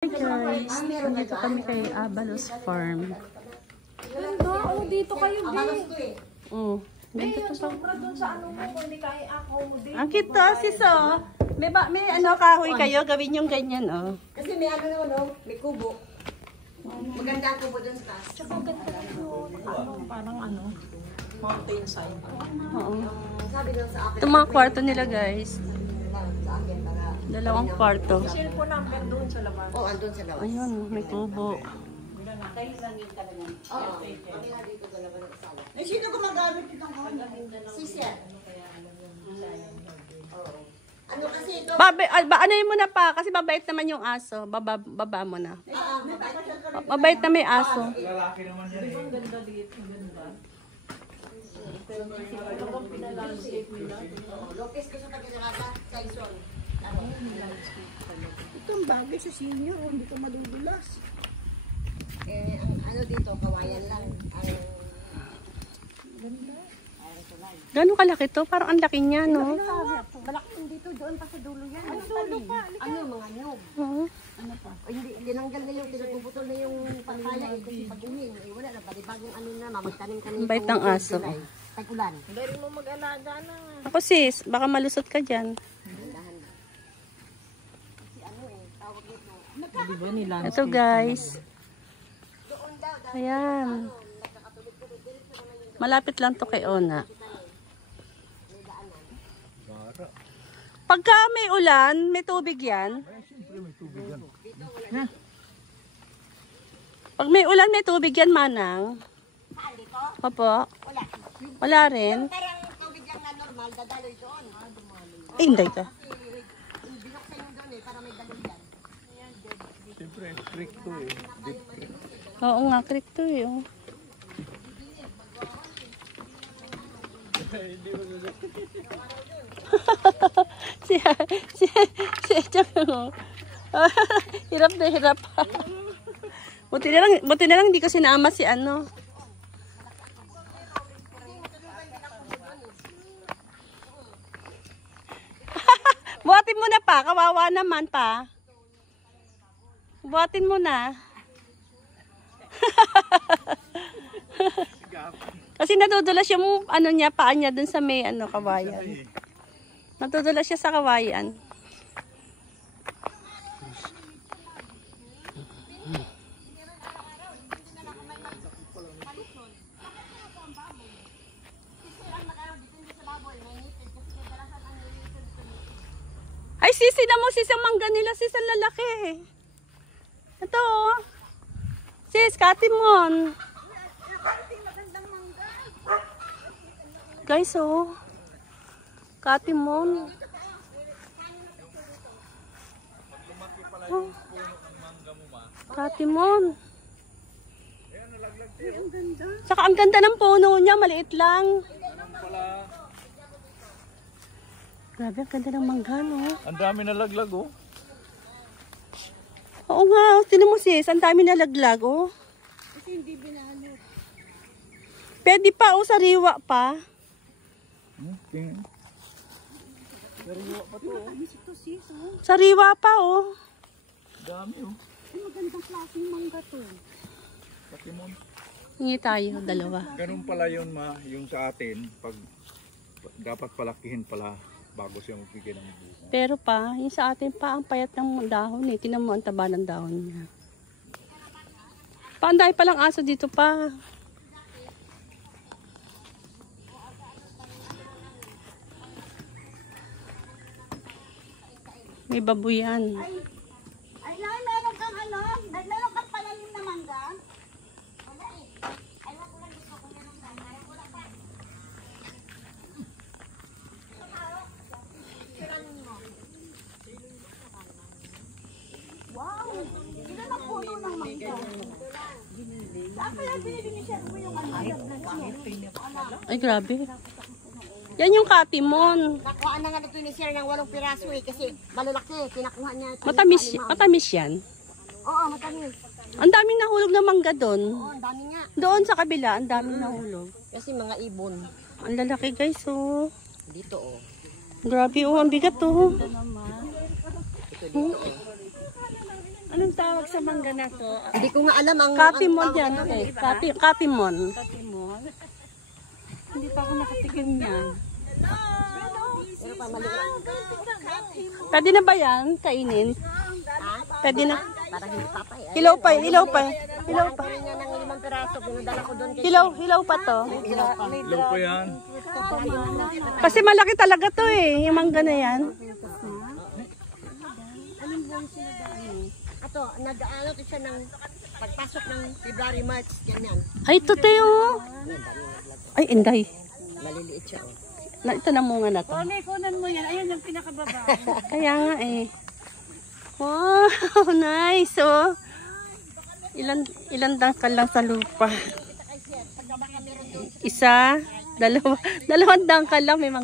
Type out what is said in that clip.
Hi guys, nandito kami kay Abalos Farm. Ganda, dito kayo, be. Oh, Be, yung sobra dun sa ano mo, kung hindi kaya accommodate. ang cute to, sis oh. May ano kahoy kayo, gawin yung ganyan oh. Kasi may ano naman, no? May kubo. Maganda ang kubo dun sa taas. Tsaka ganda yun. Ano, parang ano, mountain side. Oo. Sabi dun sa akin. Itong mga kwarto nila guys. Sa akin, para... Dalawang kwarto. Cellphone number doon sa labas. Oh, andun sa labas. Ayun, may kubo. Oo. Kami na dito sa labas ng sala. Eh, sino gumagamit itong kawan? Si Sir. Oo. Ano kasi ito? Ano mo na pa, kasi babait naman yung aso. Baba mo na. Mabait na may aso. Lalaki naman yan eh. Ang ganda dito, ang ganda. Ano kung pinalandscape nila? Lopez ko sa pagkakata, Saison. Itong bagay sa senior, hindi ko madudulas. Eh, ang ano dito, kawayan lang. Gano'ng kalaki to? Parang ang laki niya, no? Malaki dito, doon pa sa dulo yan. Ang dulo pa. Ano, mga nyog. Oo. Ano pa? O, hindi, tinanggal na yung, tinutuputol na yung papaya eh, kasi pag umin, eh, wala na, bagong ano na, mamagtanim ka na yung Bait ng aso. tag-ulan. Galing mo mag-alaga na. Ako sis, baka malusot ka dyan. Ito guys. Ayan. Malapit lang to kay Ona. Pagka may ulan, may tubig yan. Pag may ulan, may tubig yan, Manang. Opo. Wala rin. Parang tubig lang na normal, dadaloy doon. Eh, hindi ka. Binuksan yung doon eh, para may daloy yan. Siyempre, creek to eh. Deep creek. Oo nga, creek to eh. Oh. si Echang, hirap na hirap. Buti na lang hindi ko sinama si ano. Buhatin mo na pa, kawawa naman pa. Buhatin mo na. Kasi nadudulas yung ano niya, paa niya dun sa may ano, kawayan. Nadudulas siya sa kawayan. Ay, sisi na mo, sis, ang mangga nila, sis, ang lalaki. Ito, oh. Sis, katimon. Guys, oh. Katimon. Oh. Katimon. Saka ang ganda ng puno niya, maliit lang. Grabe, ang ganda ng mangga, no? Ang dami na laglag oh. Oo nga, tinan mo sis, ang dami na laglag, oh. Kasi hindi binano. Pwede pa, oh, sariwa pa. Tingnan. Ito sis, oh. Sariwa pa, oh. Dami oh. Ay, magandang klaseng mangga to. Patimon. Hingi tayo, dalawa. Ganun pala yun ma, yung sa atin, pag dapat palakihin pala bago siya magbigay ng buka. Pero pa, yung sa atin pa, ang payat ng dahon eh. Tinan mo ang taba ng dahon niya. Paanday palang aso dito pa. May babuyan. Ay, meron kang ano? Meron kang palalim na mangga? Wala eh. Ay, wag ko lang gusto ko meron ka. Wala pa. Wow! Ilan ang puno ng mangga? Saan kaya binibinigyan mo yung ano? Ay, grabe. Yan yung katimon. Nakuha na nga ito ni Sir ng 8 piraso eh, kasi malalaki, kinakuha niya. Matamis yan. Oo, matamis. Ang daming nahulog na mangga doon. Oo, ang dami nga. Doon sa kabila, ang daming nahulog. Kasi mga ibon. Ang lalaki guys, oh. Dito oh. Grabe, oh, ang bigat, oh. Ito dito oh. Anong tawag sa mangga na to? Hindi ko nga alam ang... Kapimon yan. Okay. Kapimon. Kapimon. Hindi pa ako nakatikim yan. Pero pa maliit. Pwede na ba yan? Kainin? Pwede na. Para hindi papay. Hilaw pa. Hilaw pa. Hilaw pa. Kunin niya ng 5 piraso. Pinadala ko doon. Hilaw pa to. Ilaw pa yan. Kasi malaki talaga to eh. Yung mangga na yan. Ato, nag-ano to siya ng pagpasok ng February, March, ganyan. Ay, ito tayo. Ay, inday. Maliliit siya. Oh. Na, ito na munga na to. kunan mo yan. Ayun yung pinakababa. Kaya nga eh. Wow, nice oh. Ilan dangkal lang sa lupa? Isa, dalawang dangkal lang may mga